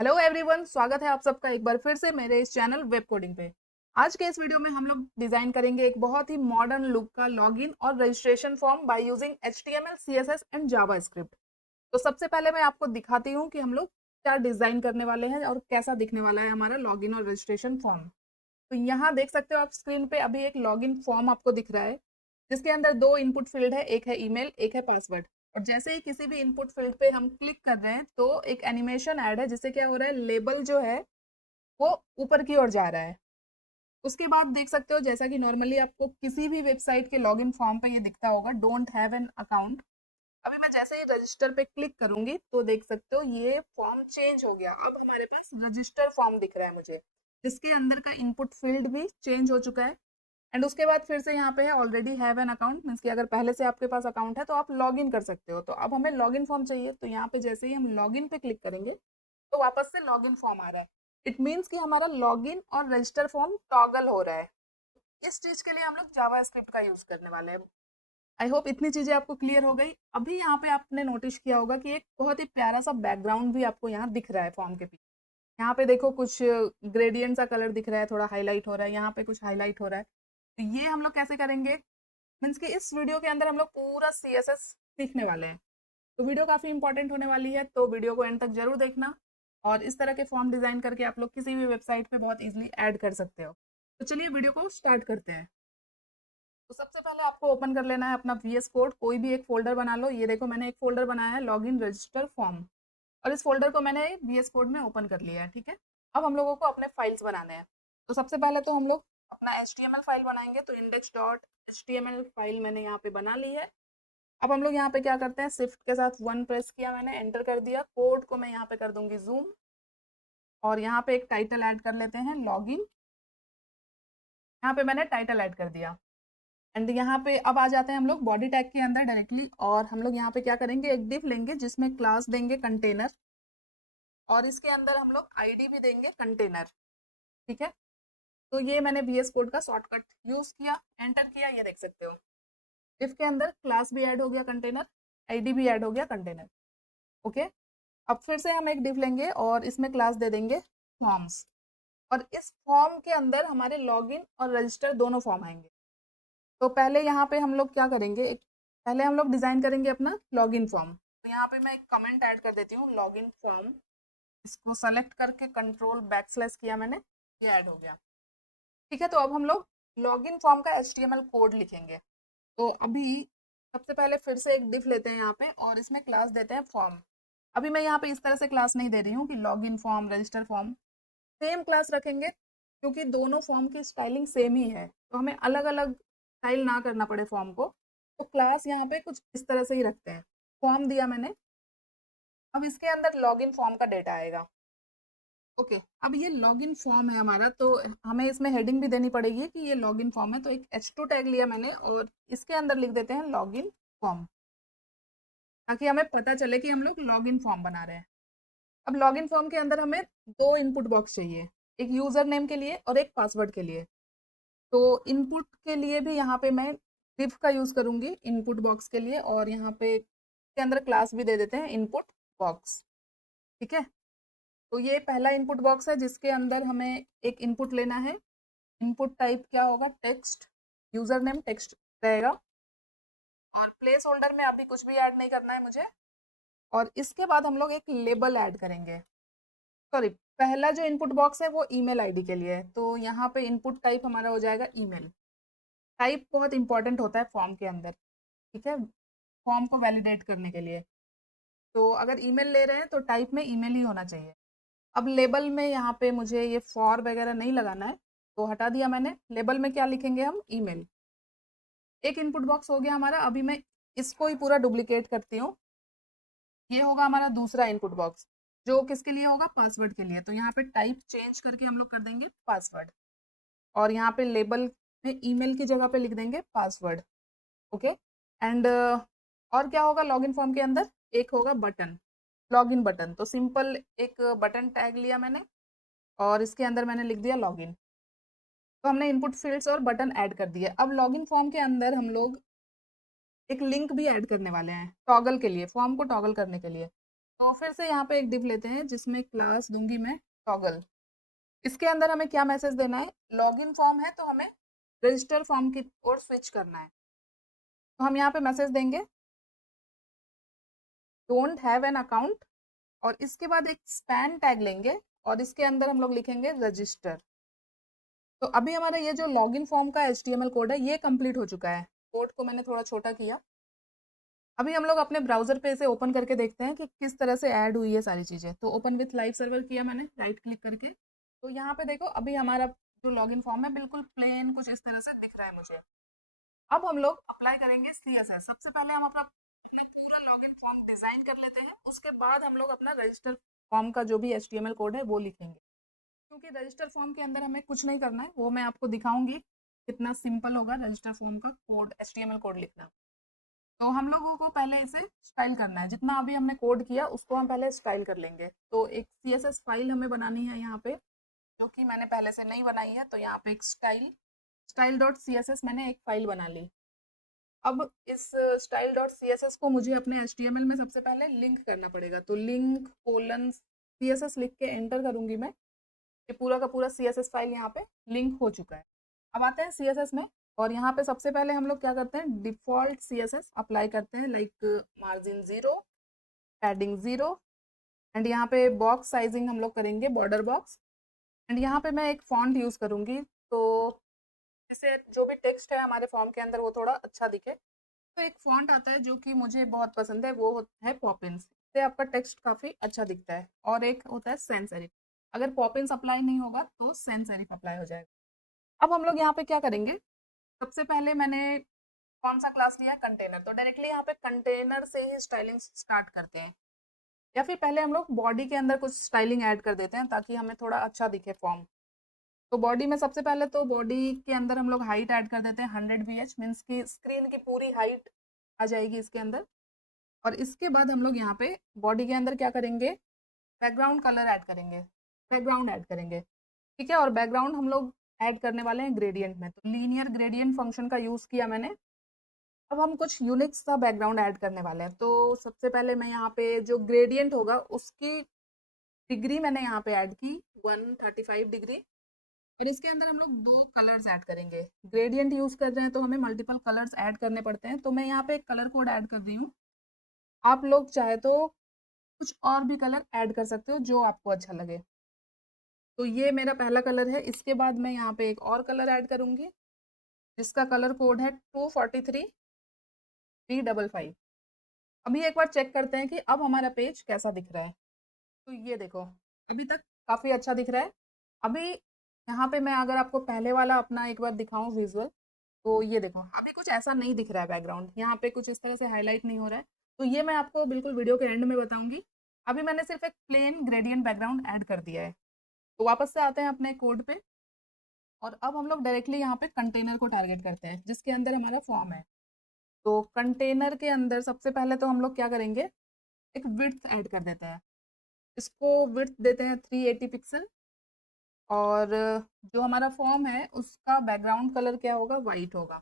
Hello everyone, स्वागत है आप सबका एक बार फिर से मेरे इस चैनल वेब कोडिंग पे। आज के इस वीडियो में हम लोग डिजाइन करेंगे एक बहुत ही मॉडर्न लुक का लॉगिन और registration form by using HTML, CSS and JavaScript. तो सबसे पहले मैं आपको दिखाती हूँ कि हम लोग क्या डिजाइन करने वाले हैं और कैसा दिखने वाला है हमारा लॉगिन और रजिस्ट्रेशन फॉर्म। तो यहाँ देख सकते हो आप स्क्रीन पे अभी एक लॉगिन फॉर्म आपको दिख रहा है, जिसके अंदर दो इनपुट फील्ड है, एक है ईमेल, एक है पासवर्ड। और जैसे ही किसी भी इनपुट फील्ड पे हम क्लिक कर रहे हैं तो एक एनिमेशन ऐड है, जिससे क्या हो रहा है, लेबल जो है वो ऊपर की ओर जा रहा है। उसके बाद देख सकते हो, जैसा कि नॉर्मली आपको किसी भी वेबसाइट के लॉगिन फॉर्म पे ये दिखता होगा, डोंट हैव एन अकाउंट। अभी मैं जैसे ही रजिस्टर पे क्लिक करूंगी तो देख सकते हो ये फॉर्म चेंज हो गया। अब हमारे पास रजिस्टर फॉर्म दिख रहा है मुझे, जिसके अंदर का इनपुट फील्ड भी चेंज हो चुका है। एंड उसके बाद फिर से यहाँ पे है already have an account, means कि अगर पहले से आपके पास अकाउंट है तो आप लॉग इन कर सकते हो। तो अब हमें लॉग इन फॉर्म चाहिए, तो यहाँ पे जैसे ही हम लॉग इन पे क्लिक करेंगे तो वापस से लॉग इन फॉर्म आ रहा है। इट मीन्स कि हमारा लॉग इन और रजिस्टर फॉर्म टॉगल हो रहा है। इस चीज के लिए हम लोग जावा स्क्रिप्ट का यूज करने वाले हैं। आई होप इतनी चीजें आपको क्लियर हो गई। अभी यहाँ पे आपने नोटिस किया होगा कि एक बहुत ही प्यारा सा बैकग्राउंड भी आपको यहाँ दिख रहा है फॉर्म के पीछे। यहाँ पे देखो कुछ ग्रेडियंट सा कलर दिख रहा है, थोड़ा हाईलाइट हो रहा है, यहाँ पे कुछ हाईलाइट हो रहा है। तो ये हम लोग कैसे करेंगे, मीन्स कि इस वीडियो के अंदर हम लोग पूरा CSS सीखने वाले हैं। तो वीडियो काफी इंपॉर्टेंट होने वाली है, तो वीडियो को एंड तक जरूर देखना। और इस तरह के फॉर्म डिजाइन करके आप लोग किसी भी वेबसाइट पे बहुत इजीली ऐड कर सकते हो। तो चलिए वीडियो को स्टार्ट करते हैं। तो सबसे पहले आपको ओपन कर लेना है अपना VS कोड, कोई भी एक फोल्डर बना लो। ये देखो मैंने एक फोल्डर बनाया है, लॉगिन रजिस्टर फॉर्म, और इस फोल्डर को मैंने VS कोड में ओपन कर लिया है। ठीक है, अब हम लोगों को अपने फाइल्स बनाने हैं। तो सबसे पहले तो हम लोग अपना HTML फाइल बनाएंगे। तो index.html फाइल मैंने यहाँ पे बना ली है। अब हम लोग यहाँ पे क्या करते हैं, शिफ्ट के साथ 1 प्रेस किया, मैंने एंटर कर दिया। कोड को मैं यहाँ पे कर दूंगी जूम, और यहाँ पे एक टाइटल ऐड कर लेते हैं, लॉगिन। यहाँ पे मैंने टाइटल ऐड कर दिया। एंड यहाँ पे अब आ जाते हैं हम लोग बॉडी टैग के अंदर डायरेक्टली, और हम लोग यहाँ पे क्या करेंगे, एक डिव लेंगे जिसमें क्लास देंगे कंटेनर, और इसके अंदर हम लोग आईडी भी देंगे कंटेनर। ठीक है, तो ये मैंने VS कोड का शॉर्टकट यूज किया, एंटर किया, ये देख सकते हो। इफ के अंदर क्लास भी ऐड हो गया कंटेनर, आईडी भी ऐड हो गया कंटेनर। ओके, अब फिर से हम एक डिव लेंगे और इसमें क्लास दे देंगे फॉर्म्स, और इस फॉर्म के अंदर हमारे लॉगिन और रजिस्टर दोनों फॉर्म आएंगे। तो पहले यहाँ पे हम लोग क्या करेंगे, पहले हम लोग डिजाइन करेंगे अपना लॉगिन फॉर्म। तो यहाँ पे मैं एक कमेंट ऐड कर देती हूँ, लॉगिन फॉर्म। इसको सेलेक्ट करके कंट्रोल बैकस्लैश किया मैंने, ये ऐड हो गया। ठीक है, तो अब हम लोग लॉगिन फॉर्म का HTML कोड लिखेंगे। तो अभी सबसे पहले फिर से एक डिफ लेते हैं यहाँ पे, और इसमें क्लास देते हैं फॉर्म। अभी मैं यहाँ पे इस तरह से क्लास नहीं दे रही हूँ कि login form register form, same class रखेंगे, क्योंकि दोनों फॉर्म की स्टाइलिंग सेम ही है, तो हमें अलग अलग स्टाइल ना करना पड़े फॉर्म को। तो क्लास यहाँ पे कुछ इस तरह से ही रखते हैं। फॉर्म दिया मैंने, अब इसके अंदर लॉगिन फॉर्म का डेटा आएगा। ओके, अब ये लॉगिन फॉर्म है हमारा, तो हमें इसमें हेडिंग भी देनी पड़ेगी कि ये लॉगिन फॉर्म है। तो एक H2 टैग लिया मैंने, और इसके अंदर लिख देते हैं लॉगिन फॉर्म, ताकि हमें पता चले कि हम लोग लॉगिन फॉर्म बना रहे हैं। अब लॉगिन फॉर्म के अंदर हमें दो इनपुट बॉक्स चाहिए, एक यूजर नेम के लिए और एक पासवर्ड के लिए। तो इनपुट के लिए भी यहाँ पे मैं div का यूज करूंगी इनपुट बॉक्स के लिए, और यहाँ पे के अंदर क्लास भी दे देते हैं इनपुट बॉक्स। ठीक है, तो ये पहला इनपुट बॉक्स है जिसके अंदर हमें एक इनपुट लेना है। इनपुट टाइप क्या होगा, टेक्स्ट, यूजर नेम टेक्स्ट रहेगा, और प्लेस होल्डर में अभी कुछ भी ऐड नहीं करना है मुझे। और इसके बाद हम लोग एक लेबल ऐड करेंगे। सॉरी, पहला जो इनपुट बॉक्स है वो ईमेल आईडी के लिए है, तो यहाँ पे इनपुट टाइप हमारा हो जाएगा ईमेल। टाइप बहुत इंपॉर्टेंट होता है फॉर्म के अंदर। ठीक है, फॉर्म को वैलिडेट करने के लिए। तो अगर ईमेल ले रहे हैं तो टाइप में ईमेल ही होना चाहिए। अब लेबल में यहाँ पे मुझे ये फॉर वगैरह नहीं लगाना है, तो हटा दिया मैंने। लेबल में क्या लिखेंगे हम, ईमेल। एक इनपुट बॉक्स हो गया हमारा। अभी मैं इसको ही पूरा डुप्लीकेट करती हूँ। ये होगा हमारा दूसरा इनपुट बॉक्स, जो किसके लिए होगा, पासवर्ड के लिए। तो यहाँ पे टाइप चेंज करके हम लोग कर देंगे पासवर्ड, और यहाँ पे लेबल में ईमेल की जगह पे लिख देंगे पासवर्ड। ओके, एंड और क्या होगा लॉगिन फॉर्म के अंदर, एक होगा बटन, लॉगिन बटन। तो सिंपल एक बटन टैग लिया मैंने, और इसके अंदर मैंने लिख दिया लॉगिन। तो हमने इनपुट फील्ड्स और बटन ऐड कर दिए। अब लॉगिन फॉर्म के अंदर हम लोग एक लिंक भी ऐड करने वाले हैं टॉगल के लिए, फॉर्म को टॉगल करने के लिए। तो फिर से यहाँ पे एक डिव लेते हैं जिसमें क्लास दूंगी मैं टॉगल। इसके अंदर हमें क्या मैसेज देना है, लॉगिन फॉर्म है तो हमें रजिस्टर फॉर्म की ओर स्विच करना है। तो हम यहाँ पे मैसेज देंगे डोंट हैव एन अकाउंट, और इसके बाद एक स्पैन टैग लेंगे और इसके अंदर हम लोग लिखेंगे रजिस्टर। तो अभी हमारा ये जो लॉगिन फॉर्म का HTML कोड है ये कंप्लीट हो चुका है। कोड को मैंने थोड़ा छोटा किया। अभी हम लोग अपने ब्राउजर पे इसे ओपन करके देखते हैं कि किस तरह से ऐड हुई है सारी चीज़ें। तो ओपन विथ लाइव सर्वर किया मैंने राइट क्लिक करके। तो यहाँ पे देखो अभी हमारा जो लॉगिन फॉर्म है बिल्कुल प्लेन कुछ इस तरह से दिख रहा है मुझे। अब हम लोग अप्लाई करेंगे CSS। सबसे पहले हम अपना पूरा लॉगिन फॉर्म डिजाइन कर लेते हैं, उसके बाद हम लोग अपना रजिस्टर फॉर्म का जो भी HTML कोड है वो लिखेंगे। क्योंकि रजिस्टर फॉर्म के अंदर हमें कुछ नहीं करना है, वो मैं आपको दिखाऊंगी कितना सिंपल होगा रजिस्टर फॉर्म का कोड HTML कोड लिखना। तो हम लोगों को पहले इसे स्टाइल करना है, जितना अभी हमने कोड किया उसको हम पहले स्टाइल कर लेंगे। तो एक CSS फाइल हमें बनानी है यहाँ पे, जो कि मैंने पहले से नहीं बनाई है। तो यहाँ पे एक स्टाइल डॉट CSS मैंने एक फाइल बना ली। अब इस स्टाइल डॉट CSS को मुझे अपने HTML में सबसे पहले लिंक करना पड़ेगा। तो लिंक कोलन CSS लिख के एंटर करूंगी मैं। ये पूरा का पूरा CSS फाइल यहाँ पे लिंक हो चुका है। अब आते हैं CSS में, और यहाँ पे सबसे पहले हम लोग क्या करते हैं, डिफॉल्ट CSS अप्लाई करते हैं, लाइक मार्जिन 0, पैडिंग 0, एंड यहाँ पे बॉक्स साइजिंग हम लोग करेंगे बॉर्डर बॉक्स। एंड यहाँ पे मैं एक फॉन्ट यूज़ करूँगी, तो जैसे जो भी टेक्स्ट है हमारे फॉर्म के अंदर वो थोड़ा अच्छा दिखे। तो एक फॉन्ट आता है जो कि मुझे बहुत पसंद है, वो है पॉपिंस। इससे आपका टेक्स्ट काफ़ी अच्छा दिखता है। और एक होता है सैंस सेरिफ। अगर पॉपिंस अप्लाई नहीं होगा तो सैंस सेरिफ अप्लाई हो जाएगा। अब हम लोग यहाँ पे क्या करेंगे, सबसे पहले मैंने कौन सा क्लास लिया है, कंटेनर। तो डायरेक्टली यहाँ पे कंटेनर से ही स्टाइलिंग स्टार्ट करते हैं, या फिर पहले हम लोग बॉडी के अंदर कुछ स्टाइलिंग ऐड कर देते हैं ताकि हमें थोड़ा अच्छा दिखे फॉर्म। तो बॉडी में सबसे पहले तो बॉडी के अंदर हम लोग हाइट ऐड कर देते हैं 100 VH, मीन्स की स्क्रीन की पूरी हाइट आ जाएगी इसके अंदर। और इसके बाद हम लोग यहाँ पे बॉडी के अंदर क्या करेंगे, बैकग्राउंड कलर ऐड करेंगे, बैकग्राउंड ऐड करेंगे। ठीक है, और बैकग्राउंड हम लोग ऐड करने वाले हैं ग्रेडियंट में। तो लीनियर ग्रेडियंट फंक्शन का यूज़ किया मैंने। अब हम कुछ यूनिक सा बैकग्राउंड ऐड करने वाले हैं। तो सबसे पहले मैं यहाँ पे जो ग्रेडियंट होगा उसकी डिग्री मैंने यहाँ पे ऐड की 135 डिग्री। और इसके अंदर हम लोग दो कलर्स ऐड करेंगे। ग्रेडियंट यूज़ कर रहे हैं तो हमें मल्टीपल कलर्स ऐड करने पड़ते हैं। तो मैं यहाँ पे एक कलर कोड ऐड कर रही हूँ। आप लोग चाहे तो कुछ और भी कलर ऐड कर सकते हो जो आपको अच्छा लगे। तो ये मेरा पहला कलर है। इसके बाद मैं यहाँ पे एक और कलर ऐड करूँगी जिसका कलर कोड है 243 355। अभी एक बार चेक करते हैं कि अब हमारा पेज कैसा दिख रहा है। तो ये देखो अभी तक काफ़ी अच्छा दिख रहा है। अभी यहाँ पे मैं अगर आपको पहले वाला अपना एक बार दिखाऊं विजुअल, तो ये देखो अभी कुछ ऐसा नहीं दिख रहा है, बैकग्राउंड यहाँ पे कुछ इस तरह से हाईलाइट नहीं हो रहा है। तो ये मैं आपको बिल्कुल वीडियो के एंड में बताऊंगी। अभी मैंने सिर्फ एक प्लेन ग्रेडियंट बैकग्राउंड ऐड कर दिया है। तो वापस से आते हैं अपने कोड पे, और अब हम लोग डायरेक्टली यहाँ पे कंटेनर को टारगेट करते हैं जिसके अंदर हमारा फॉर्म है। तो कंटेनर के अंदर सबसे पहले तो हम लोग क्या करेंगे, एक विड्थ ऐड कर देते हैं। इसको विड्थ देते हैं 380 पिक्सल। और जो हमारा फॉर्म है उसका बैकग्राउंड कलर क्या होगा, वाइट होगा।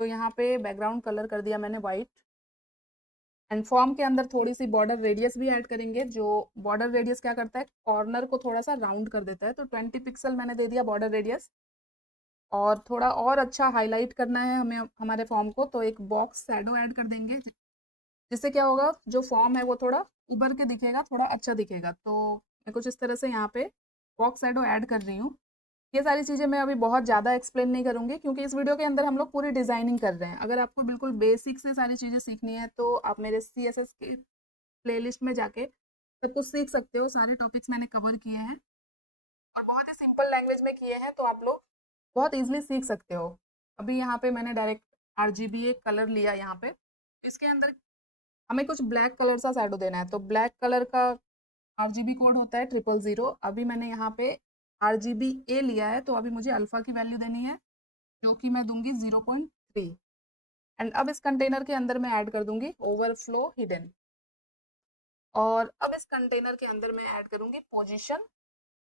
तो यहाँ पे बैकग्राउंड कलर कर दिया मैंने वाइट। एंड फॉर्म के अंदर थोड़ी सी बॉर्डर रेडियस भी ऐड करेंगे। जो बॉर्डर रेडियस क्या करता है, कॉर्नर को थोड़ा सा राउंड कर देता है। तो 20 पिक्सल मैंने दे दिया बॉर्डर रेडियस। और थोड़ा और अच्छा हाईलाइट करना है हमें हमारे फॉर्म को, तो एक बॉक्स शैडो ऐड कर देंगे। जिससे क्या होगा, जो फॉर्म है वो थोड़ा उभर के दिखेगा, थोड़ा अच्छा दिखेगा। तो मैं कुछ इस तरह से यहाँ पे बॉक्स शैडो ऐड कर रही हूँ। ये सारी चीज़ें मैं अभी बहुत ज़्यादा एक्सप्लेन नहीं करूँगी क्योंकि इस वीडियो के अंदर हम लोग पूरी डिज़ाइनिंग कर रहे हैं। अगर आपको बिल्कुल बेसिक से सारी चीज़ें सीखनी है तो आप मेरे CSS के प्लेलिस्ट में जाके सब कुछ सीख सकते हो। सारे टॉपिक्स मैंने कवर किए हैं और बहुत ही सिंपल लैंग्वेज में किए हैं, तो आप लोग बहुत ईजिली सीख सकते हो। अभी यहाँ पे मैंने डायरेक्ट RGB एक कलर लिया यहाँ पे। इसके अंदर हमें कुछ ब्लैक कलर सा शैडो देना है। तो ब्लैक कलर का RGB कोड होता है 000। अभी मैंने यहाँ पे RGBA लिया है, तो अभी मुझे अल्फा की वैल्यू देनी है जो कि मैं दूंगी 0.3। एंड अब इस कंटेनर के अंदर मैं ऐड कर दूंगी ओवरफ्लो हिडन। और अब इस कंटेनर के अंदर मैं ऐड करूंगी पोजीशन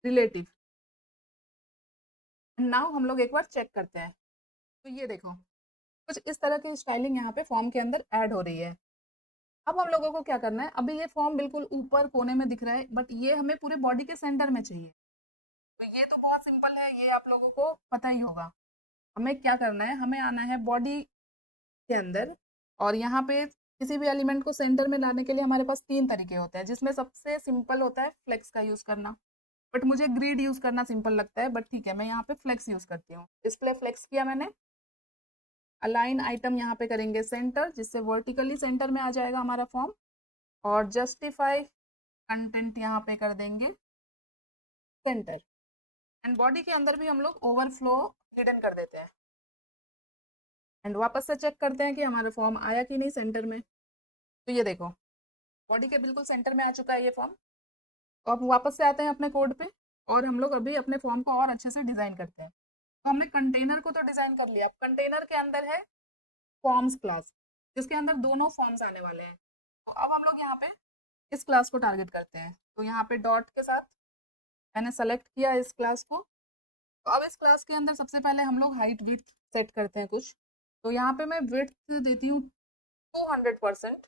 रिलेटिव। नाउ हम लोग एक बार चेक करते हैं। तो ये देखो कुछ इस तरह की स्टाइलिंग यहाँ पे फॉर्म के अंदर ऐड हो रही है। अब हम लोगों को क्या करना है, अभी ये फॉर्म बिल्कुल ऊपर कोने में दिख रहा है, बट ये हमें पूरे बॉडी के सेंटर में चाहिए। तो ये तो बहुत सिंपल है, ये आप लोगों को पता ही होगा। हमें क्या करना है, हमें आना है बॉडी के अंदर, और यहाँ पे किसी भी एलिमेंट को सेंटर में लाने के लिए हमारे पास 3 तरीके होते हैं, जिसमें सबसे सिंपल होता है फ्लेक्स का यूज़ करना। बट मुझे ग्रिड यूज़ करना सिंपल लगता है, बट ठीक है, मैं यहाँ पे फ्लेक्स यूज़ करती हूँ। डिस्प्ले फ्लेक्स किया मैंने। अलाइन आइटम यहाँ पे करेंगे सेंटर, जिससे वर्टिकली सेंटर में आ जाएगा हमारा फॉर्म। और जस्टिफाई कंटेंट यहाँ पे कर देंगे सेंटर। एंड बॉडी के अंदर भी हम लोग ओवरफ्लो हिडन कर देते हैं। एंड वापस से चेक करते हैं कि हमारा फॉर्म आया कि नहीं सेंटर में। तो ये देखो, बॉडी के बिल्कुल सेंटर में आ चुका है ये फॉर्म। तो अब वापस से आते हैं अपने कोड पे, और हम लोग अभी अपने फॉर्म को और अच्छे से डिज़ाइन करते हैं। तो हमने कंटेनर को तो डिज़ाइन कर लिया। अब कंटेनर के अंदर है फॉर्म्स क्लास, जिसके अंदर दोनों फॉर्म्स आने वाले हैं। तो अब हम लोग यहाँ पे इस क्लास को टारगेट करते हैं। तो यहाँ पे डॉट के साथ मैंने सेलेक्ट किया इस क्लास को। तो अब इस क्लास के अंदर सबसे पहले हम लोग हाइट विड्थ सेट करते हैं कुछ। तो यहाँ पे मैं विड्थ देती हूँ 200%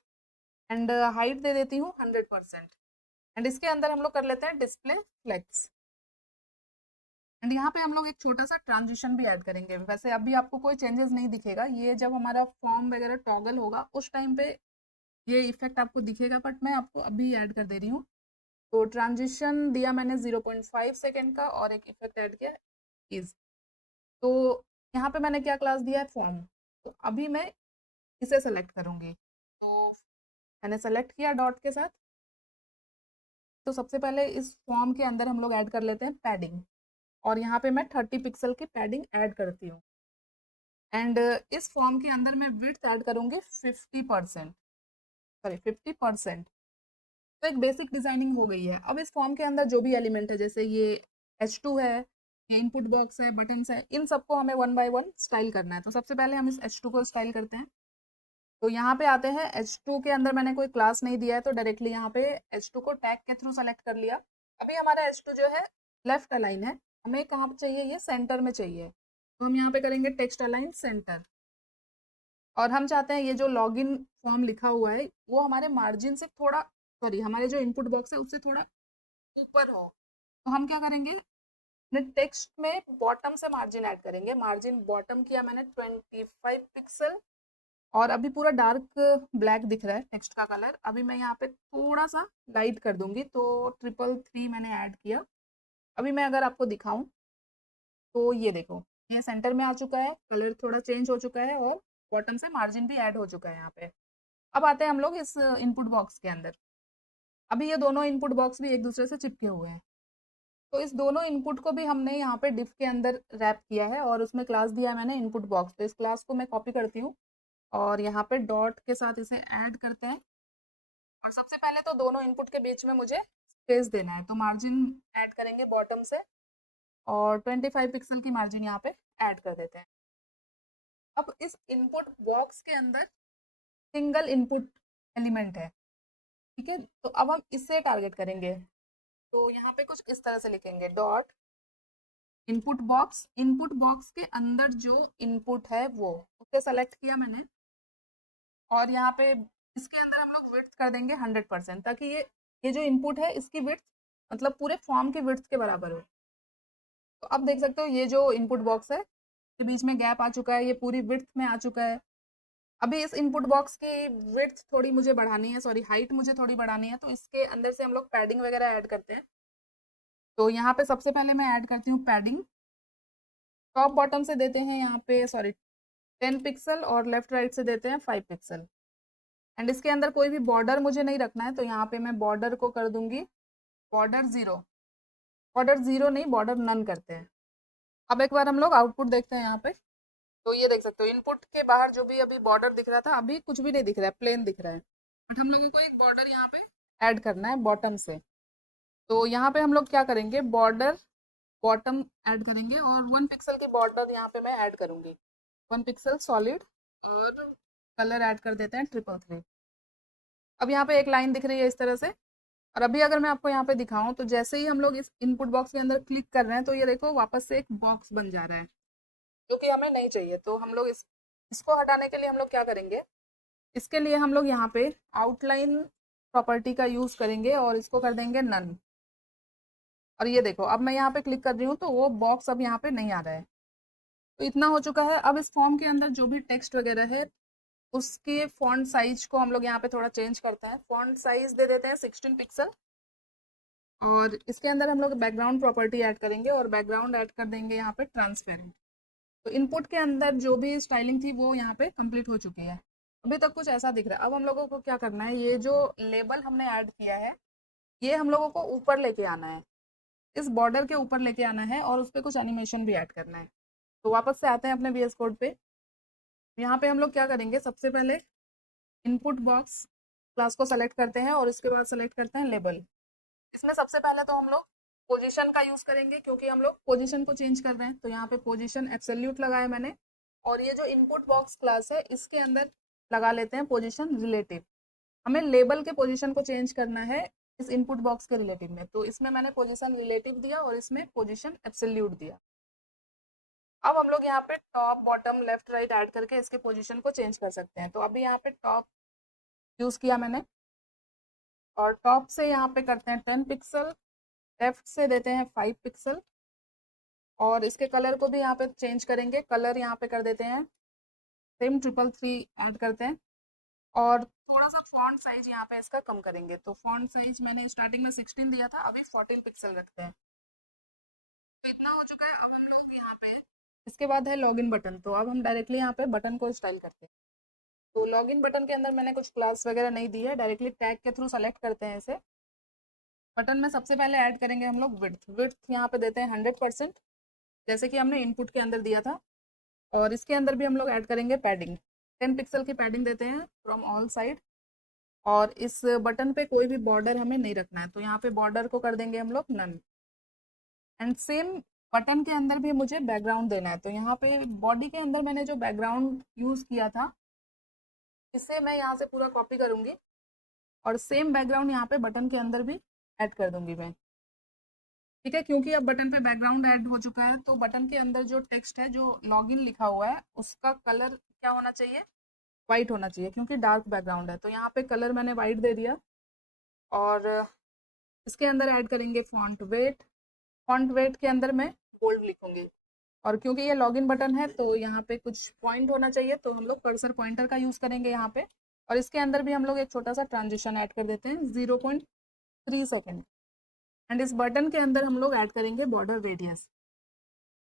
एंड हाइट दे देती हूँ 100%। एंड इसके अंदर हम लोग कर लेते हैं डिस्प्ले फ्लेक्स। एंड यहाँ पे हम लोग एक छोटा सा ट्रांजिशन भी ऐड करेंगे। वैसे अभी आपको कोई चेंजेस नहीं दिखेगा, ये जब हमारा फॉर्म वगैरह टॉगल होगा उस टाइम पे ये इफेक्ट आपको दिखेगा, बट मैं आपको अभी ऐड कर दे रही हूँ। तो ट्रांजिशन दिया मैंने 0.5 सेकेंड का, और एक इफेक्ट ऐड किया इज। तो यहाँ पे मैंने क्या क्लास दिया है, फॉर्म। तो अभी मैं इसे सेलेक्ट करूँगी। तो मैंने सेलेक्ट किया डॉट के साथ। तो सबसे पहले इस फॉर्म के अंदर हम लोग ऐड कर लेते हैं पैडिंग, और यहाँ पे मैं 30 पिक्सल की पैडिंग ऐड करती हूँ। एंड इस फॉर्म के अंदर मैं विड्थ ऐड करूँगी 50%, सॉरी 50%। तो एक बेसिक डिजाइनिंग हो गई है। अब इस फॉर्म के अंदर जो भी एलिमेंट है, जैसे ये H2 है, ये इनपुट बॉक्स है, बटन्स है, इन सबको हमें 1 बाय 1 स्टाइल करना है। तो सबसे पहले हम इस H2 को स्टाइल करते हैं। तो यहाँ पे आते हैं, H2 के अंदर मैंने कोई क्लास नहीं दिया है, तो डायरेक्टली यहाँ पे H2 को टैग के थ्रू सेलेक्ट कर लिया। अभी हमारा H2 जो है लेफ्ट अलाइन है, हमें कहाँ पे चाहिए, ये सेंटर में चाहिए। तो हम यहाँ पे करेंगे टेक्स्ट अलाइन सेंटर। और हम चाहते हैं ये जो लॉगिन फॉर्म लिखा हुआ है वो हमारे मार्जिन से थोड़ा, सॉरी, हमारे जो इनपुट बॉक्स है उससे थोड़ा ऊपर हो। तो हम क्या करेंगे, अपने टेक्स्ट में बॉटम से मार्जिन ऐड करेंगे। मार्जिन बॉटम किया मैंने 25 पिक्सल। और अभी पूरा डार्क ब्लैक दिख रहा है टेक्स्ट का कलर, अभी मैं यहाँ पे थोड़ा सा लाइट कर दूंगी। तो 333 मैंने ऐड किया। अभी मैं अगर आपको दिखाऊं तो ये देखो, ये सेंटर में आ चुका है, कलर थोड़ा चेंज हो चुका है, और बॉटम से मार्जिन भी ऐड हो चुका है यहाँ पे। अब आते हैं हम लोग इस इनपुट बॉक्स के अंदर। अभी ये दोनों इनपुट बॉक्स भी एक दूसरे से चिपके हुए हैं। तो इस दोनों इनपुट को भी हमने यहाँ पे डिफ के अंदर रैप किया है, और उसमें क्लास दिया है मैंने इनपुट बॉक्स। तो इस क्लास को मैं कॉपी करती हूँ, और यहाँ पे डॉट के साथ इसे ऐड करते हैं। और सबसे पहले तो दोनों इनपुट के बीच में मुझे स्पेस देना है, तो मार्जिन ऐड करेंगे बॉटम से, और 25 पिक्सल की मार्जिन यहाँ पे ऐड कर देते हैं। अब इस इनपुट बॉक्स के अंदर सिंगल इनपुट एलिमेंट है, ठीक है। तो अब हम इससे टारगेट करेंगे। तो यहाँ पे कुछ इस तरह से लिखेंगे, डॉट इनपुट बॉक्स के अंदर जो इनपुट है वो, उसे सेलेक्ट किया मैंने। और यहाँ पे इसके अंदर हम लोग विड्थ कर देंगे 100%, ताकि ये जो इनपुट है इसकी विड्थ मतलब पूरे फॉर्म की विड्थ के बराबर हो। तो अब देख सकते हो ये जो इनपुट बॉक्स है के बीच में गैप आ चुका है, ये पूरी विड्थ में आ चुका है। अभी इस इनपुट बॉक्स की विड्थ थोड़ी मुझे बढ़ानी है, सॉरी हाइट मुझे थोड़ी बढ़ानी है। तो इसके अंदर से हम लोग पैडिंग वगैरह ऐड करते हैं। तो यहाँ पे सबसे पहले मैं ऐड करती हूँ पैडिंग। टॉप बॉटम से देते हैं यहाँ पे, सॉरी, 10 पिक्सल, और लेफ्ट राइट से देते हैं 5 पिक्सल। एंड इसके अंदर कोई भी बॉर्डर मुझे नहीं रखना है, तो यहाँ पे मैं बॉर्डर को कर दूंगी बॉर्डर 0। बॉर्डर 0 नहीं, बॉर्डर नन करते हैं। अब एक बार हम लोग आउटपुट देखते हैं यहाँ पे। तो ये देख सकते हो, इनपुट के बाहर जो भी अभी बॉर्डर दिख रहा था, अभी कुछ भी नहीं दिख रहा है, प्लेन दिख रहा है। बट हम लोगों को एक बॉर्डर यहाँ पे ऐड करना है बॉटम से। तो यहाँ पे हम लोग क्या करेंगे, बॉर्डर बॉटम ऐड करेंगे, और 1 पिक्सल की बॉर्डर यहाँ पे मैं ऐड करूंगी, 1 पिक्सल सॉलिड। और कलर ऐड कर देते हैं 333। अब यहाँ पे एक लाइन दिख रही है इस तरह से। और अभी अगर मैं आपको यहाँ पे दिखाऊं, तो जैसे ही हम लोग इस इनपुट बॉक्स के अंदर क्लिक कर रहे हैं, तो ये देखो वापस से एक बॉक्स बन जा रहा है, जो कि हमें नहीं चाहिए। तो हम लोग इसको हटाने के लिए हम लोग क्या करेंगे, इसके लिए हम लोग यहाँ पे आउटलाइन प्रॉपर्टी का यूज़ करेंगे और इसको कर देंगे नन। और ये देखो, अब मैं यहाँ पे क्लिक कर रही हूँ तो वो बॉक्स अब यहाँ पे नहीं आ रहा है। तो इतना हो चुका है। अब इस फॉर्म के अंदर जो भी टेक्स्ट वगैरह है उसके फॉन्ट साइज को हम लोग यहाँ पे थोड़ा चेंज करते हैं। फॉन्ट साइज दे देते हैं 16 पिक्सल। और इसके अंदर हम लोग बैकग्राउंड प्रॉपर्टी ऐड करेंगे और बैकग्राउंड ऐड कर देंगे यहाँ पे ट्रांसपेरेंट। तो इनपुट के अंदर जो भी स्टाइलिंग थी वो यहाँ पे कंप्लीट हो चुकी है। अभी तक कुछ ऐसा दिख रहा है। अब हम लोगों को क्या करना है, ये जो लेबल हमने ऐड किया है ये हम लोगों को ऊपर लेके आना है, इस बॉर्डर के ऊपर लेके आना है और उस पर कुछ एनिमेशन भी ऐड करना है। तो वापस से आते हैं अपने VS कोड पे। यहाँ पे हम लोग क्या करेंगे, सबसे पहले इनपुट बॉक्स क्लास को सेलेक्ट करते हैं और इसके बाद सेलेक्ट करते हैं लेबल। इसमें सबसे पहले तो हम लोग पोजीशन का यूज करेंगे क्योंकि हम लोग पोजीशन को चेंज कर रहे हैं। तो यहाँ पे पोजीशन एब्सोल्यूट लगाया मैंने। और ये जो इनपुट बॉक्स क्लास है इसके अंदर लगा लेते हैं पोजीशन रिलेटिव। हमें लेबल के पोजीशन को चेंज करना है इस इनपुट बॉक्स के रिलेटिव में। तो इसमें मैंने पोजीशन रिलेटिव दिया और इसमें पोजीशन एब्सोल्यूट दिया। अब हम लोग यहाँ पे top bottom left right add करके इसके पोजीशन को चेंज कर सकते हैं। तो अभी यहाँ पे टॉप यूज किया मैंने और टॉप से यहाँ पे करते हैं 10 पिक्सल, लेफ्ट से देते हैं 5 पिक्सल। और इसके कलर को भी यहाँ पे चेंज करेंगे। कलर यहाँ पे कर देते हैं सेम 333 ऐड करते हैं। और थोड़ा सा फॉन्ट साइज यहाँ पे इसका कम करेंगे। तो फॉन्ट साइज मैंने स्टार्टिंग में 16 दिया था, अभी 14 पिक्सल रखते हैं। तो इतना हो चुका है। अब हम लोग यहाँ पे इसके बाद है लॉगिन बटन। तो अब हम डायरेक्टली यहाँ पे बटन को स्टाइल करते हैं। तो लॉगिन बटन के अंदर मैंने कुछ क्लास वगैरह नहीं दी है, डायरेक्टली टैग के थ्रू सेलेक्ट करते हैं इसे। बटन में सबसे पहले ऐड करेंगे हम लोग विड्थ। विड्थ यहाँ पे देते हैं 100%, जैसे कि हमने इनपुट के अंदर दिया था। और इसके अंदर भी हम लोग ऐड करेंगे पैडिंग, 10 पिक्सल की पैडिंग देते हैं फ्रॉम ऑल साइड। और इस बटन पे कोई भी बॉर्डर हमें नहीं रखना है, तो यहाँ पे बॉर्डर को कर देंगे हम लोग नन। एंड सेम बटन के अंदर भी मुझे बैकग्राउंड देना है। तो यहाँ पे बॉडी के अंदर मैंने जो बैकग्राउंड यूज़ किया था इसे मैं यहाँ से पूरा कॉपी करूँगी और सेम बैकग्राउंड यहाँ पे बटन के अंदर भी ऐड कर दूंगी मैं। ठीक है, क्योंकि अब बटन पे बैकग्राउंड ऐड हो चुका है तो बटन के अंदर जो टेक्स्ट है, जो लॉगिन लिखा हुआ है, उसका कलर क्या होना चाहिए, वाइट होना चाहिए, क्योंकि डार्क बैकग्राउंड है। तो यहाँ पे कलर मैंने वाइट दे दिया। और इसके अंदर ऐड करेंगे फॉन्ट वेट। फॉन्ट वेट के अंदर मैं बोल्ड लिखूंगी। और क्योंकि ये लॉगिन बटन है तो यहाँ पे कुछ पॉइंट होना चाहिए, तो हम लोग कर्सर पॉइंटर का यूज़ करेंगे यहाँ पे। और इसके अंदर भी हम लोग एक छोटा सा ट्रांजिशन ऐड कर देते हैं 0.3 सेकेंड। एंड इस बटन के अंदर हम लोग ऐड करेंगे बॉर्डर रेडियस।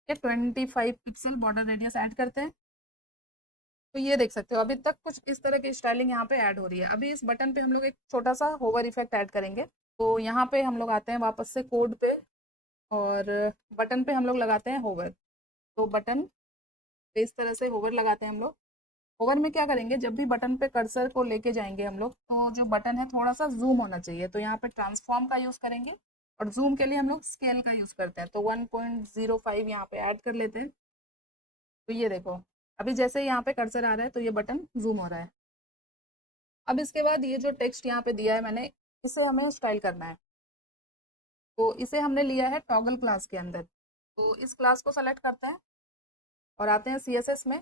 ये 25 पिक्सल बॉर्डर रेडियस ऐड करते हैं। तो ये देख सकते हो अभी तक कुछ इस तरह की स्टाइलिंग यहाँ पे ऐड हो रही है। अभी इस बटन पे हम लोग एक छोटा सा होवर इफेक्ट ऐड करेंगे। तो यहाँ पे हम लोग आते हैं वापस से कोड पे और बटन पे हम लोग लगाते हैं होवर। तो बटन पे इस तरह से होवर लगाते हैं हम लोग। होवर में क्या करेंगे, जब भी बटन पे कर्सर को लेके जाएंगे हम लोग तो जो बटन है थोड़ा सा जूम होना चाहिए। तो यहाँ पे ट्रांसफॉर्म का यूज़ करेंगे और जूम के लिए हम लोग स्केल का यूज़ करते हैं। तो 1.05 यहाँ पे ऐड कर लेते हैं। तो ये देखो अभी जैसे यहाँ पे कर्सर आ रहा है तो ये बटन जूम हो रहा है। अब इसके बाद ये जो टेक्स्ट यहाँ पे दिया है मैंने, इसे हमें स्टाइल करना है। तो इसे हमने लिया है टॉगल क्लास के अंदर। तो इस क्लास को सेलेक्ट करते हैं और आते हैं CSS में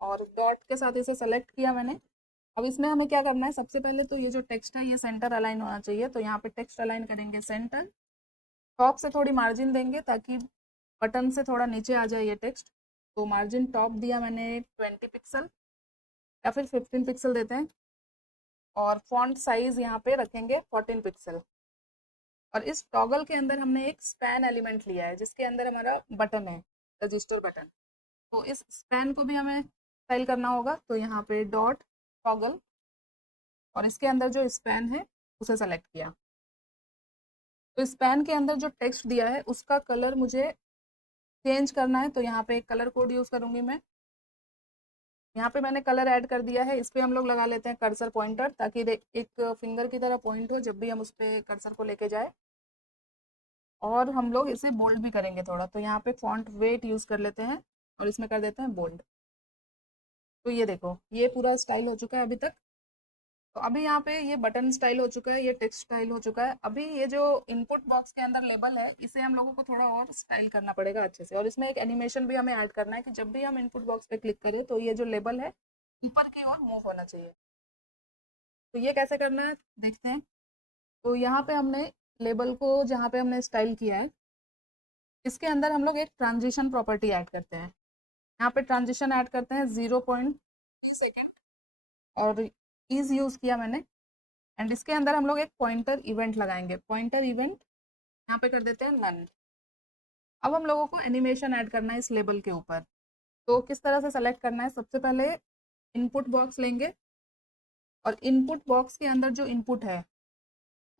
और डॉट के साथ इसे सेलेक्ट किया मैंने। अब इसमें हमें क्या करना है, सबसे पहले तो ये जो टेक्स्ट है ये सेंटर अलाइन होना चाहिए। तो यहाँ पे टेक्स्ट अलाइन करेंगे सेंटर। टॉप से थोड़ी मार्जिन देंगे ताकि बटन से थोड़ा नीचे आ जाए ये टेक्स्ट। तो मार्जिन टॉप दिया मैंने 20 पिक्सल या फिर 15 पिक्सल देते हैं। और फॉन्ट साइज यहाँ पे रखेंगे 14 पिक्सल। और इस टॉगल के अंदर हमने एक स्पैन एलिमेंट लिया है जिसके अंदर हमारा बटन है, रजिस्टर बटन। तो इस स्पैन को भी हमें स्टाइल करना होगा। तो यहाँ पे डॉट टॉगल और इसके अंदर जो स्पैन है उसे सेलेक्ट किया। तो स्पैन के अंदर जो टेक्स्ट दिया है उसका कलर मुझे चेंज करना है। तो यहाँ पे एक कलर कोड यूज़ करूँगी मैं। यहाँ पे मैंने कलर ऐड कर दिया है। इस पे हम लोग लगा लेते हैं कर्सर पॉइंटर ताकि एक फिंगर की तरह पॉइंट हो जब भी हम उस पर कर्सर को लेके जाए। और हम लोग इसे बोल्ड भी करेंगे थोड़ा। तो यहाँ पे फॉन्ट वेट यूज़ कर लेते हैं और इसमें कर देते हैं बोल्ड। तो ये देखो ये पूरा स्टाइल हो चुका है अभी तक। तो अभी यहाँ पे ये बटन स्टाइल हो चुका है, ये टेक्स्ट स्टाइल हो चुका है। अभी ये जो इनपुट बॉक्स के अंदर लेबल है इसे हम लोगों को थोड़ा और स्टाइल करना पड़ेगा अच्छे से। और इसमें एक एनिमेशन भी हमें ऐड करना है कि जब भी हम इनपुट बॉक्स पे क्लिक करें तो ये जो लेबल है ऊपर की ओर मूव होना चाहिए। तो ये कैसे करना है देखते हैं। तो यहाँ पे हमने लेबल को जहाँ पे हमने स्टाइल किया है, इसके अंदर हम लोग एक ट्रांजिशन प्रॉपर्टी ऐड करते हैं। यहाँ पे ट्रांजिशन ऐड करते हैं 0.2 सेकेंड और इज यूज़ किया मैंने। एंड इसके अंदर हम लोग एक पॉइंटर इवेंट लगाएंगे। पॉइंटर इवेंट यहाँ पे कर देते हैं नन। अब हम लोगों को एनिमेशन ऐड करना है इस लेबल के ऊपर। तो किस तरह से सेलेक्ट करना है, सबसे पहले इनपुट बॉक्स लेंगे और इनपुट बॉक्स के अंदर जो इनपुट है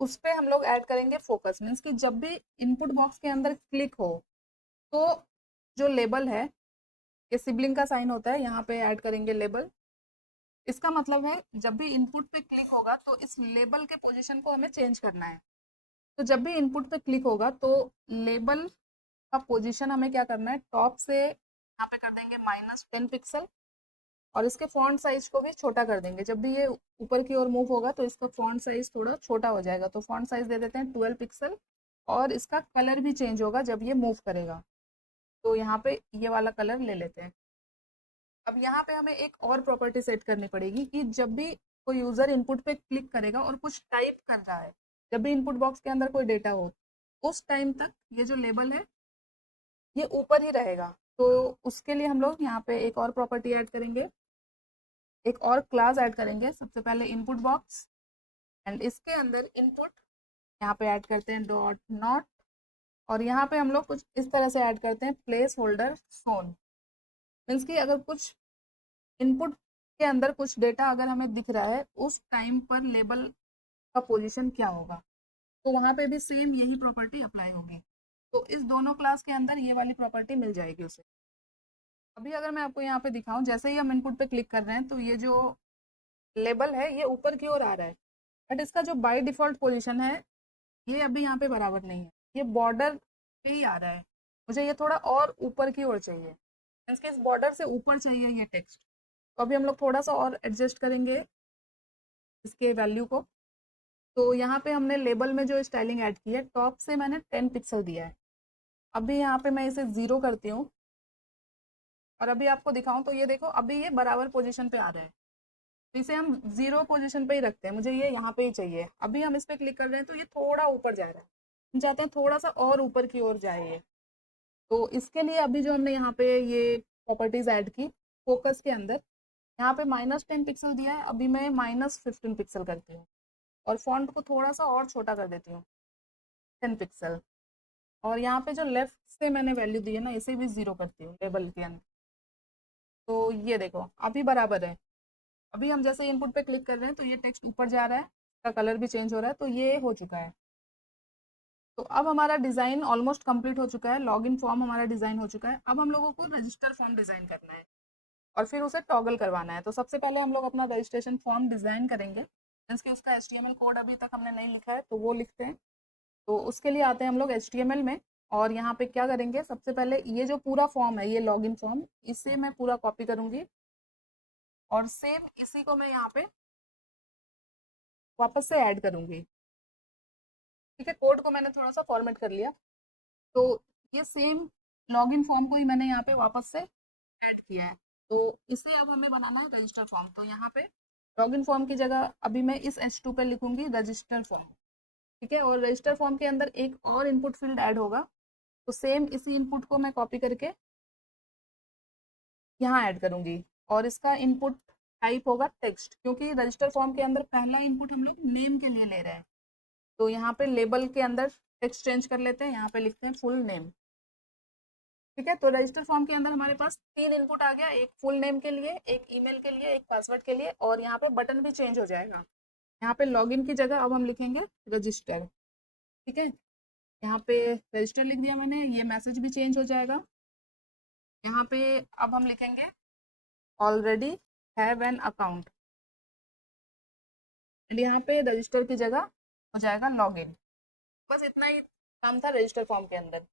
उस पे हम लोग ऐड करेंगे फोकस। मीन्स कि जब भी इनपुट बॉक्स के अंदर क्लिक हो तो जो लेबल है, ये सिबलिंग का साइन होता है, यहाँ पे ऐड करेंगे लेबल। इसका मतलब है जब भी इनपुट पे क्लिक होगा तो इस लेबल के पोजीशन को हमें चेंज करना है। तो जब भी इनपुट पे क्लिक होगा तो लेबल का पोजीशन हमें क्या करना है, टॉप से यहाँ पे कर देंगे -10 पिक्सल और इसके फॉन्ट साइज को भी छोटा कर देंगे। जब भी ये ऊपर की ओर मूव होगा तो इसका फॉन्ट साइज थोड़ा छोटा हो जाएगा। तो फॉन्ट साइज दे देते हैं 12 पिक्सल और इसका कलर भी चेंज होगा जब ये मूव करेगा। तो यहाँ पे ये वाला कलर ले लेते हैं। अब यहाँ पे हमें एक और प्रॉपर्टी सेट करनी पड़ेगी कि जब भी कोई यूज़र इनपुट पे क्लिक करेगा और कुछ टाइप कर रहा है, जब भी इनपुट बॉक्स के अंदर कोई डेटा हो, उस टाइम तक ये जो लेबल है ये ऊपर ही रहेगा। तो उसके लिए हम लोग यहाँ पे एक और प्रॉपर्टी ऐड करेंगे, एक और क्लास ऐड करेंगे। सबसे पहले इनपुट बॉक्स एंड इसके अंदर इनपुट यहाँ पे ऐड करते हैं डॉट नॉट और यहाँ पे हम लोग कुछ इस तरह से ऐड करते हैं प्लेस होल्डर सोन। मीन्स कि अगर कुछ इनपुट के अंदर कुछ डेटा अगर हमें दिख रहा है उस टाइम पर लेबल का पोजीशन क्या होगा, तो वहाँ पे भी सेम यही प्रॉपर्टी अप्लाई होगी। तो इस दोनों क्लास के अंदर ये वाली प्रॉपर्टी मिल जाएगी उसे। अभी अगर मैं आपको यहाँ पे दिखाऊं, जैसे ही हम इनपुट पे क्लिक कर रहे हैं तो ये जो लेबल है ये ऊपर की ओर आ रहा है, बट इसका जो बाय डिफ़ॉल्ट पोजीशन है ये अभी यहाँ पे बराबर नहीं है, ये बॉर्डर पे ही आ रहा है। मुझे ये थोड़ा और ऊपर की ओर चाहिए, मीन्स कि इस बॉर्डर से ऊपर चाहिए ये टेक्स्ट। तो अभी हम लोग थोड़ा सा और एडजस्ट करेंगे इसके वैल्यू को। तो यहाँ पे हमने लेबल में जो स्टाइलिंग ऐड की है, टॉप से मैंने 10 पिक्सल दिया है। अभी यहाँ पे मैं इसे 0 करती हूँ और अभी आपको दिखाऊं तो ये देखो अभी ये बराबर पोजीशन पे आ रहा है। तो इसे हम 0 पोजीशन पे ही रखते हैं, मुझे ये यहाँ पे ही चाहिए। अभी हम इस पे क्लिक कर रहे हैं तो ये थोड़ा ऊपर जा रहा है, हम चाहते हैं थोड़ा सा और ऊपर की ओर जाए ये। तो इसके लिए अभी जो हमने यहाँ पे ये प्रॉपर्टीज ऐड की फोकस के अंदर, यहाँ पे -10 पिक्सल दिया है, अभी मैं -15 पिक्सल करती हूँ और फॉन्ट को थोड़ा सा और छोटा कर देती हूँ 10 पिक्सल। और यहाँ पे जो लेफ्ट से मैंने वैल्यू दी है ना, इसे भी 0 करती हूँ लेबल के अंदर। तो ये देखो अभी बराबर है। अभी हम जैसे इनपुट पे क्लिक कर रहे हैं तो ये टेक्स्ट ऊपर जा रहा है, इसका कलर भी चेंज हो रहा है। तो ये हो चुका है। तो अब हमारा डिज़ाइन ऑलमोस्ट कंप्लीट हो चुका है, लॉगिन फॉर्म हमारा डिज़ाइन हो चुका है। अब हम लोगों को रजिस्टर फॉर्म डिज़ाइन करना है और फिर उसे टॉगल करवाना है। तो सबसे पहले हम लोग अपना रजिस्ट्रेशन फॉर्म डिज़ाइन करेंगे, मीन्स कि उसका HTML कोड अभी तक हमने नहीं लिखा है तो वो लिखते हैं। तो उसके लिए आते हैं हम लोग HTML में और यहाँ पे क्या करेंगे, सबसे पहले ये जो पूरा फॉर्म है, ये लॉगिन फॉर्म, इसे मैं पूरा कॉपी करूँगी और सेम इसी को मैं यहाँ पे वापस से ऐड करूँगी। ठीक है, कोड को मैंने थोड़ा सा फॉर्मेट कर लिया। तो ये सेम लॉगिन फॉर्म को ही मैंने यहाँ पे वापस से ऐड किया है। तो इसे अब हमें बनाना है रजिस्टर फॉर्म। तो यहाँ पे लॉगिन फॉर्म की जगह अभी मैं इस H2 पे लिखूंगी रजिस्टर फॉर्म। ठीक है, और रजिस्टर फॉर्म के अंदर एक और इनपुट फील्ड ऐड होगा। तो सेम इसी इनपुट को मैं कॉपी करके यहाँ ऐड करूंगी और इसका इनपुट टाइप होगा टेक्स्ट, क्योंकि रजिस्टर फॉर्म के अंदर पहला इनपुट हम लोग नेम के लिए ले रहे हैं। तो यहाँ पे लेबल के अंदर टेक्स्ट चेंज कर लेते हैं, यहाँ पे लिखते हैं फुल नेम। ठीक है, तो रजिस्टर फॉर्म के अंदर हमारे पास 3 इनपुट आ गया, एक फुल नेम के लिए, एक ईमेल के लिए, एक पासवर्ड के लिए, और यहाँ पे बटन भी चेंज हो जाएगा। यहाँ पे लॉगिन की जगह अब हम लिखेंगे रजिस्टर। ठीक है, यहाँ पे रजिस्टर लिख दिया मैंने, ये मैसेज भी चेंज हो जाएगा। यहाँ पे अब हम लिखेंगे ऑलरेडी हैव एन अकाउंट, यहाँ पे रजिस्टर की जगह हो जाएगा लॉगिन। बस इतना ही काम था रजिस्टर फॉर्म के अंदर।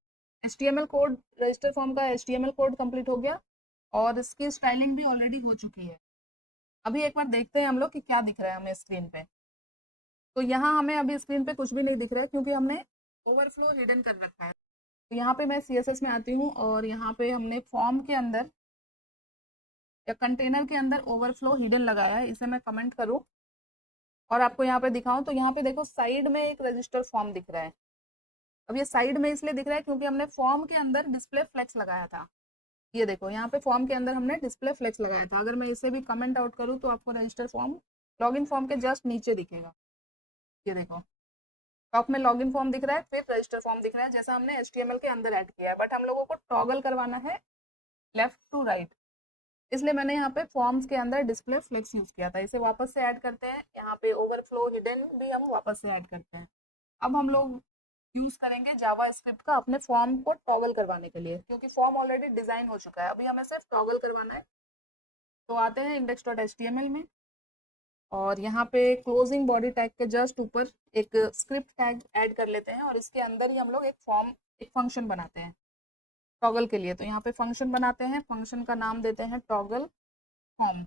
HTML कोड, रजिस्टर फॉर्म का HTML कोड कंप्लीट हो गया और इसकी स्टाइलिंग भी ऑलरेडी हो चुकी है। अभी एक बार देखते हैं हम लोग कि क्या दिख रहा है हमें स्क्रीन पे। तो यहाँ हमें अभी स्क्रीन पे कुछ भी नहीं दिख रहा है क्योंकि हमने ओवरफ्लो हिडन कर रखा है। तो यहाँ पे मैं CSS में आती हूँ और यहाँ पे हमने फॉर्म के अंदर या कंटेनर के अंदर ओवरफ्लो हिडन लगाया है, इसे मैं कमेंट करूँ और आपको यहाँ पे दिखाऊं तो यहाँ पे देखो साइड में एक रजिस्टर फॉर्म दिख रहा है। अब ये साइड में इसलिए दिख रहा है क्योंकि हमने फॉर्म के अंदर डिस्प्ले फ्लेक्स लगाया था। ये देखो यहाँ पे फॉर्म के अंदर हमने डिस्प्ले फ्लेक्स लगाया था। अगर मैं इसे भी कमेंट आउट करूँ तो आपको रजिस्टर फॉर्म लॉगिन फॉर्म के जस्ट नीचे दिखेगा। ये देखो टॉप में लॉगिन फॉर्म दिख रहा है, फिर रजिस्टर फॉर्म दिख रहा है, जैसा हमने HTML के अंदर ऐड किया है। बट हम लोगों को टॉगल करवाना है लेफ्ट टू राइट, इसलिए मैंने यहाँ पे फॉर्म्स के अंदर डिस्प्ले फ्लेक्स यूज किया था। इसे वापस से ऐड करते हैं, यहाँ पे ओवरफ्लो हिडन भी हम वापस से ऐड करते हैं। अब हम लोग यूज करेंगे जावा स्क्रिप्ट का अपने फॉर्म को टॉगल करवाने के लिए, क्योंकि फॉर्म ऑलरेडी डिजाइन हो चुका है, अभी हमें सिर्फ टॉगल करवाना है। तो आते हैं index.html में, और यहाँ पे क्लोजिंग बॉडी टैग के जस्ट ऊपर एक स्क्रिप्ट टैग ऐड कर लेते हैं, और इसके अंदर ही हम लोग एक फंक्शन बनाते हैं टॉगल के लिए। तो यहाँ पे फंक्शन बनाते हैं, फंक्शन का नाम देते हैं टॉगल फॉर्म।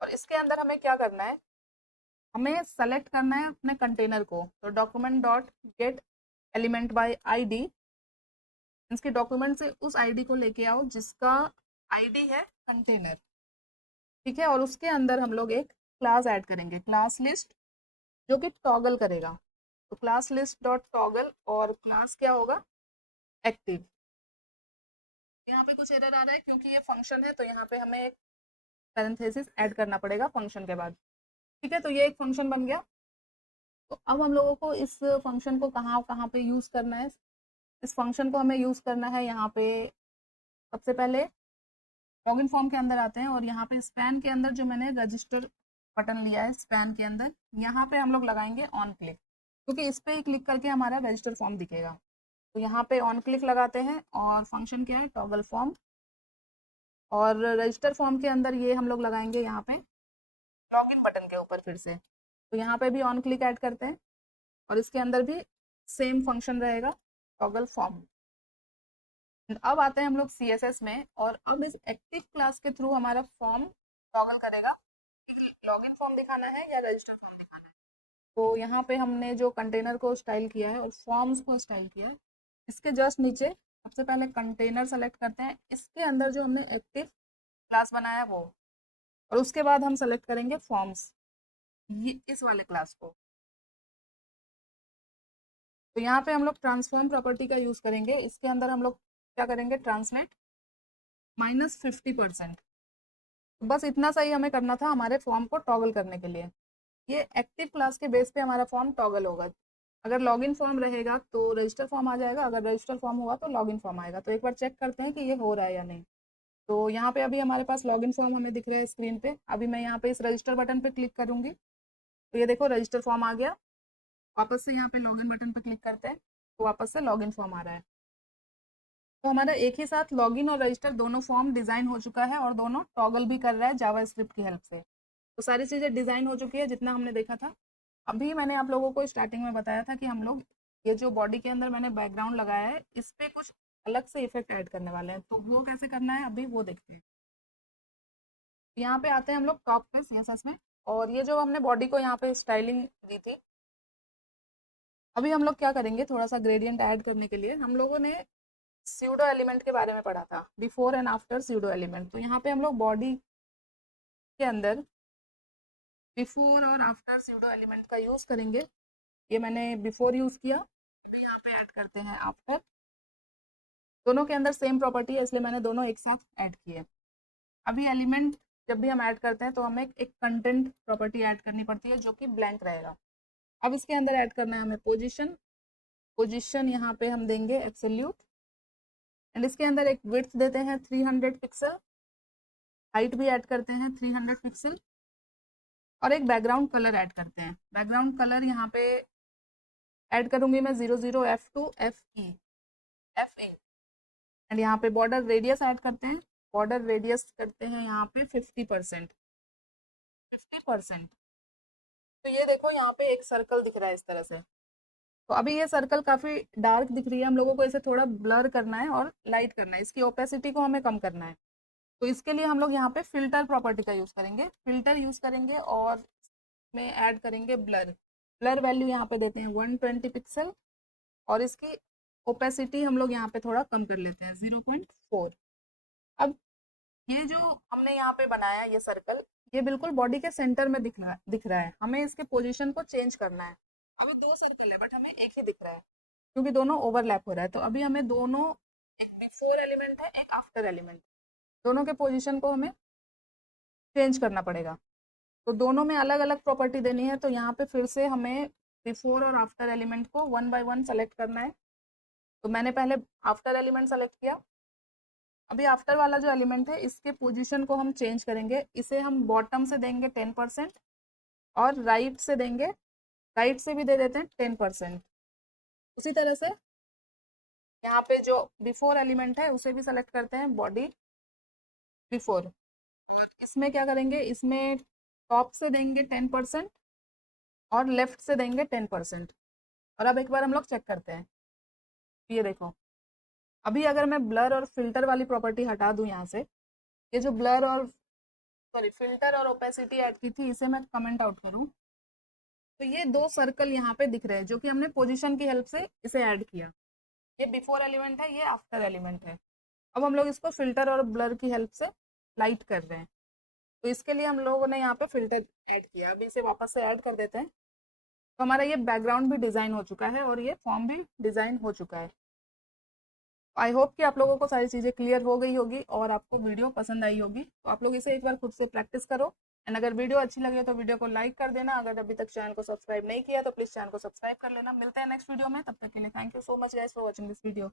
और इसके अंदर हमें क्या करना है, हमें सेलेक्ट करना है अपने कंटेनर को। तो document dot gate element by ID, इसके डॉक्यूमेंट से उस आईडी को लेके आओ जिसका आईडी है कंटेनर, ठीक है। और उसके अंदर हम लोग एक क्लास ऐड करेंगे, क्लास लिस्ट, जो कि टॉगल करेगा। तो क्लास लिस्ट डॉट टॉगल, और क्लास क्या होगा, एक्टिव। यहाँ पे कुछ एरर आ रहा है क्योंकि ये फंक्शन है, तो यहाँ पे हमें एक पैरेंथेसिस ऐड करना पड़ेगा फंक्शन के बाद, ठीक है। तो ये एक फंक्शन बन गया। तो अब हम लोगों को इस फंक्शन को कहाँ कहाँ पे यूज़ करना है। इस फंक्शन को हमें यूज़ करना है यहाँ पे, सबसे पहले लॉगिन फॉर्म के अंदर आते हैं, और यहाँ पे स्पैन के अंदर जो मैंने रजिस्टर बटन लिया है, स्पैन के अंदर यहाँ पे हम लोग लगाएंगे ऑन क्लिक, क्योंकि इस पे ही क्लिक करके हमारा रजिस्टर फॉर्म दिखेगा। तो यहाँ पे ऑन क्लिक लगाते हैं, और फंक्शन क्या है, टॉगल फॉर्म। और रजिस्टर फॉर्म के अंदर ये हम लोग लगाएंगे यहाँ पे लॉगिन बटन के ऊपर फिर से। तो यहाँ पे भी ऑन क्लिक ऐड करते हैं, और इसके अंदर भी सेम फंक्शन रहेगा, टॉगल फॉर्म। अब आते हैं हम लोग CSS में, और अब इस एक्टिव क्लास के थ्रू हमारा फॉर्म टॉगल करेगा कि लॉगिन फॉर्म दिखाना है या रजिस्टर फॉर्म दिखाना है। तो यहाँ पे हमने जो कंटेनर को स्टाइल किया है और फॉर्म्स को स्टाइल किया है, इसके जस्ट नीचे सबसे पहले कंटेनर सेलेक्ट करते हैं, इसके अंदर जो हमने एक्टिव क्लास बनाया है वो, और उसके बाद हम सेलेक्ट करेंगे फॉर्म्स, ये इस वाले क्लास को। तो यहाँ पे हम लोग ट्रांसफॉर्म प्रॉपर्टी का यूज़ करेंगे। इसके अंदर हम लोग क्या करेंगे, ट्रांसलेट -50%। बस इतना सही हमें करना था हमारे फॉर्म को टॉगल करने के लिए। ये एक्टिव क्लास के बेस पे हमारा फॉर्म टॉगल होगा। अगर लॉगिन फॉर्म रहेगा तो रजिस्टर फॉर्म आ जाएगा, अगर रजिस्टर फॉर्म हुआ तो लॉगिन फॉर्म आएगा। तो एक बार चेक करते हैं कि ये हो रहा है या नहीं। तो यहाँ पे अभी हमारे पास लॉगिन फॉर्म हमें दिख रहा है स्क्रीन पे। अभी मैं यहाँ पे इस रजिस्टर बटन पे क्लिक करूंगी, तो ये देखो रजिस्टर फॉर्म आ गया। वापस से यहाँ पे लॉगिन बटन पर क्लिक करते हैं, तो वापस से लॉगिन फॉर्म आ रहा है। तो हमारा एक ही साथ लॉगिन और रजिस्टर दोनों फॉर्म डिज़ाइन हो चुका है, और दोनों टॉगल भी कर रहा है जावा स्क्रिप्ट की हेल्प से। तो सारी चीज़ें डिज़ाइन हो चुकी है जितना हमने देखा था। अभी मैंने आप लोगों को स्टार्टिंग में बताया था कि हम लोग ये जो बॉडी के अंदर मैंने बैकग्राउंड लगाया है, इस पे कुछ अलग से इफेक्ट ऐड करने वाले हैं। तो वो कैसे करना है अभी वो देखते हैं। यहाँ पे आते हैं हम लोग टॉप पे CSS में, और ये जो हमने बॉडी को यहाँ पे स्टाइलिंग दी थी, अभी हम लोग क्या करेंगे, थोड़ा सा ग्रेडियंट ऐड करने के लिए हम लोगों ने स्यूडो एलिमेंट के बारे में पढ़ा था, before and after pseudo element. तो यहाँ पे हम लोग बॉडी के अंदर बिफोर और आफ्टर स्यूडो एलिमेंट का यूज़ करेंगे। ये मैंने बिफोर यूज़ किया, अभी यहाँ पे ऐड करते हैं आफ्टर। दोनों के अंदर सेम प्रॉपर्टी है, इसलिए मैंने दोनों एक साथ ऐड किए। अभी एलिमेंट जब भी हम ऐड करते हैं तो हमें एक कंटेंट प्रॉपर्टी ऐड करनी पड़ती है जो कि ब्लैंक रहेगा। अब इसके अंदर ऐड करना है हमें पोजीशन। पोजीशन यहाँ पे हम देंगे एब्सोल्यूट, एंड इसके अंदर एक विड्थ देते हैं 300 पिक्सल, हाइट भी ऐड करते हैं 300 पिक्सल, और एक बैकग्राउंड कलर ऐड करते हैं। बैकग्राउंड कलर यहाँ पे ऐड करूंगी मैं 00F2FE। एंड यहाँ पे बॉर्डर रेडियस ऐड करते हैं, बॉर्डर रेडियस करते हैं यहाँ पे 50%। 50%। तो ये देखो यहाँ पे एक सर्कल दिख रहा है इस तरह से। तो अभी ये सर्कल काफी डार्क दिख रही है, हम लोगों को इसे थोड़ा ब्लर करना है और लाइट करना है, इसकी ओपेसिटी को हमें कम करना है। तो इसके लिए हम लोग यहाँ पे फिल्टर प्रॉपर्टी का यूज करेंगे, फिल्टर यूज करेंगे, और में ऐड करेंगे ब्लर। ब्लर वैल्यू यहाँ पे देते हैं 120 पिक्सल, और इसकी ओपेसिटी हम लोग यहाँ पे थोड़ा कम कर लेते हैं 0.4। अब ये जो हमने यहाँ पे बनाया ये सर्कल, ये बिल्कुल बॉडी के सेंटर में दिख रहा है। हमें इसके पोजीशन को चेंज करना है। अभी दो सर्कल है बट हमें एक ही दिख रहा है क्योंकि दोनों ओवरलैप हो रहा है। तो अभी हमें दोनों, एक बिफोर एलिमेंट है एक आफ्टर एलिमेंट, दोनों के पोजीशन को हमें चेंज करना पड़ेगा। तो दोनों में अलग अलग प्रॉपर्टी देनी है। तो यहाँ पे फिर से हमें बिफोर और आफ्टर एलिमेंट को वन बाय वन सेलेक्ट करना है। तो मैंने पहले आफ्टर एलिमेंट सेलेक्ट किया। अभी आफ्टर वाला जो एलिमेंट है इसके पोजीशन को हम चेंज करेंगे। इसे हम बॉटम से देंगे 10% और राइट से देंगे, राइट से भी दे देते हैं 10%। उसी तरह से यहाँ पे जो बिफोर एलिमेंट है उसे भी सेलेक्ट करते हैं, बॉडी बिफोर। इसमें क्या करेंगे, इसमें टॉप से देंगे 10% और लेफ्ट से देंगे 10%। और अब एक बार हम लोग चेक करते हैं। ये देखो, अभी अगर मैं ब्लर और फिल्टर वाली प्रॉपर्टी हटा दूं यहाँ से, ये जो ब्लर और फिल्टर और ओपेसिटी ऐड की थी इसे मैं कमेंट आउट करूं, तो ये दो सर्कल यहाँ पे दिख रहे हैं जो कि हमने पोजीशन की हेल्प से इसे ऐड किया। ये बिफोर एलिमेंट है, ये आफ्टर एलिमेंट है। अब हम लोग इसको फिल्टर और ब्लर की हेल्प से लाइट कर रहे हैं। तो इसके लिए हम लोगों ने यहाँ पे फिल्टर ऐड किया। अभी इसे वापस से ऐड कर देते हैं। तो हमारा ये बैकग्राउंड भी डिज़ाइन हो चुका है और ये फॉर्म भी डिज़ाइन हो चुका है। आई होप कि आप लोगों को सारी चीज़ें क्लियर हो गई होगी और आपको वीडियो पसंद आई होगी। तो आप लोग इसे एक बार खुद से प्रैक्टिस करो। एंड अगर वीडियो अच्छी लगे तो वीडियो को लाइक कर देना। अगर अभी तक चैनल को सब्सक्राइब नहीं किया तो प्लीज़ चैनल को सब्सक्राइब कर लेना। मिलते हैं नेक्स्ट वीडियो में, तब तक के लिए thank you so much guys for watching this video.